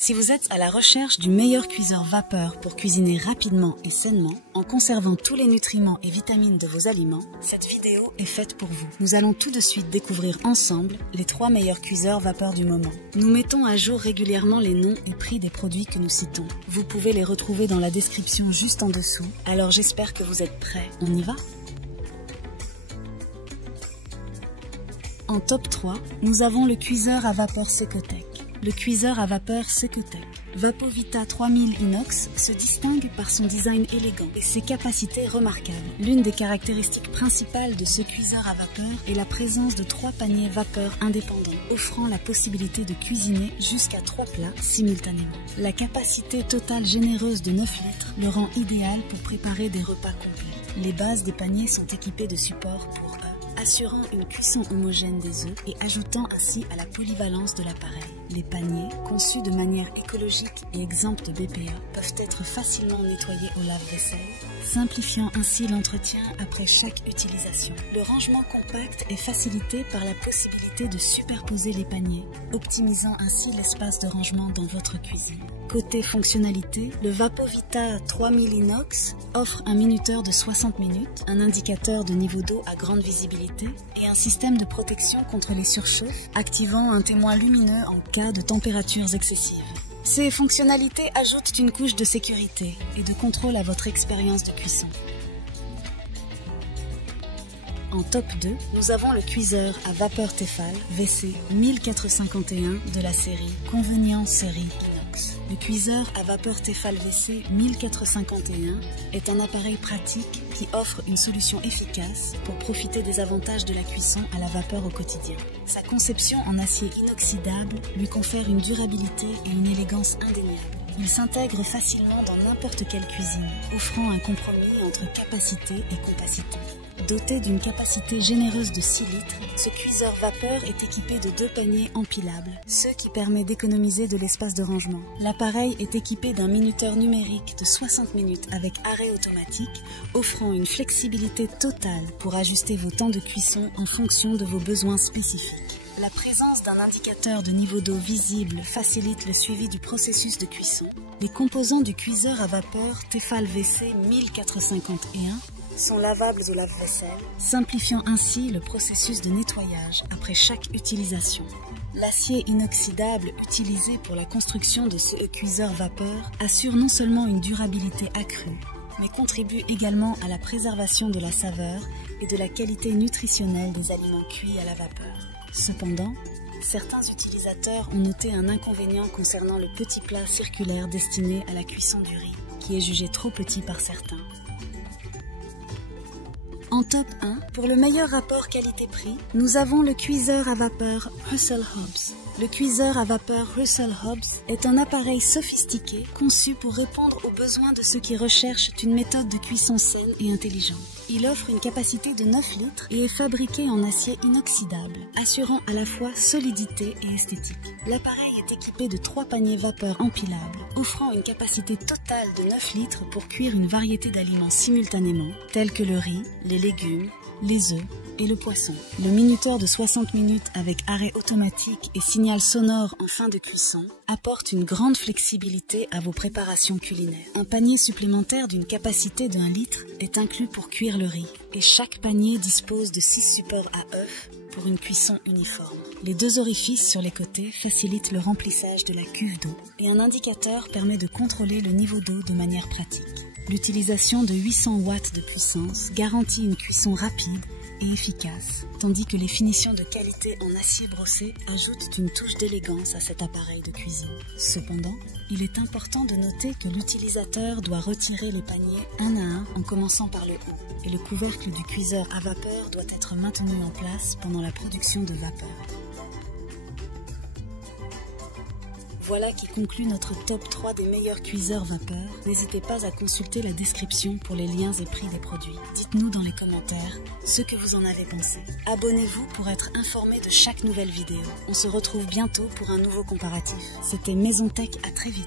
Si vous êtes à la recherche du meilleur cuiseur vapeur pour cuisiner rapidement et sainement, en conservant tous les nutriments et vitamines de vos aliments, cette vidéo est faite pour vous. Nous allons tout de suite découvrir ensemble les 3 meilleurs cuiseurs vapeur du moment. Nous mettons à jour régulièrement les noms et prix des produits que nous citons. Vous pouvez les retrouver dans la description juste en dessous, alors j'espère que vous êtes prêts. On y va ? En top 3, nous avons le cuiseur à vapeur Secotec. Le cuiseur à vapeur Secotec Vapovita 3000 inox se distingue par son design élégant et ses capacités remarquables. L'une des caractéristiques principales de ce cuiseur à vapeur est la présence de 3 paniers vapeur indépendants, offrant la possibilité de cuisiner jusqu'à 3 plats simultanément. La capacité totale généreuse de 9 litres le rend idéal pour préparer des repas complets. Les bases des paniers sont équipées de supports pour œufs, assurant une cuisson homogène des œufs et ajoutant ainsi à la polyvalence de l'appareil. Les paniers, conçus de manière écologique et exempts de BPA, peuvent être facilement nettoyés au lave-vaisselle, simplifiant ainsi l'entretien après chaque utilisation. Le rangement compact est facilité par la possibilité de superposer les paniers, optimisant ainsi l'espace de rangement dans votre cuisine. Côté fonctionnalité, le Vapovita 3000 inox offre un minuteur de 60 minutes, un indicateur de niveau d'eau à grande visibilité et un système de protection contre les surchauffes, activant un témoin lumineux en cas de températures excessives. Ces fonctionnalités ajoutent une couche de sécurité et de contrôle à votre expérience de cuisson. En top 2, nous avons le cuiseur à vapeur Tefal VC 1451 de la série Convenient Série Inox. Le cuiseur à vapeur Tefal VC 1451 est un appareil pratique qui offre une solution efficace pour profiter des avantages de la cuisson à la vapeur au quotidien. Sa conception en acier inoxydable lui confère une durabilité et une élégance indéniables. Il s'intègre facilement dans n'importe quelle cuisine, offrant un compromis entre capacité et compacité. Doté d'une capacité généreuse de 6 litres, ce cuiseur vapeur est équipé de 2 paniers empilables, ce qui permet d'économiser de l'espace de rangement. L'appareil est équipé d'un minuteur numérique de 60 minutes avec arrêt automatique, offrant une flexibilité totale pour ajuster vos temps de cuisson en fonction de vos besoins spécifiques. La présence d'un indicateur de niveau d'eau visible facilite le suivi du processus de cuisson. Les composants du cuiseur à vapeur Tefal VC 1451 sont lavables au lave-vaisselle, simplifiant ainsi le processus de nettoyage après chaque utilisation. L'acier inoxydable utilisé pour la construction de ce cuiseur vapeur assure non seulement une durabilité accrue, mais contribue également à la préservation de la saveur et de la qualité nutritionnelle des aliments cuits à la vapeur. Cependant, certains utilisateurs ont noté un inconvénient concernant le petit plat circulaire destiné à la cuisson du riz, qui est jugé trop petit par certains. En top 1, pour le meilleur rapport qualité-prix, nous avons le cuiseur à vapeur Russell Hobbs. Le cuiseur à vapeur Russell Hobbs est un appareil sophistiqué conçu pour répondre aux besoins de ceux qui recherchent une méthode de cuisson saine et intelligente. Il offre une capacité de 9 litres et est fabriqué en acier inoxydable, assurant à la fois solidité et esthétique. L'appareil est équipé de 3 paniers vapeur empilables, offrant une capacité totale de 9 litres pour cuire une variété d'aliments simultanément, tels que le riz, les légumes, les œufs et le poisson. Le minuteur de 60 minutes avec arrêt automatique et signal sonore en fin de cuisson apporte une grande flexibilité à vos préparations culinaires. Un panier supplémentaire d'une capacité de 1 litre est inclus pour cuire le riz et chaque panier dispose de 6 supports à œufs pour une cuisson uniforme. Les 2 orifices sur les côtés facilitent le remplissage de la cuve d'eau et un indicateur permet de contrôler le niveau d'eau de manière pratique. L'utilisation de 800 watts de puissance garantit une cuisson rapide et efficace, tandis que les finitions de qualité en acier brossé ajoutent une touche d'élégance à cet appareil de cuisine. Cependant, il est important de noter que l'utilisateur doit retirer les paniers un à un en commençant par le haut, et le couvercle du cuiseur à vapeur doit être maintenu en place pendant la production de vapeur. Voilà qui conclut notre top 3 des meilleurs cuiseurs vapeur. N'hésitez pas à consulter la description pour les liens et prix des produits. Dites-nous dans les commentaires ce que vous en avez pensé. Abonnez-vous pour être informé de chaque nouvelle vidéo. On se retrouve bientôt pour un nouveau comparatif. C'était Maison Tech, à très vite.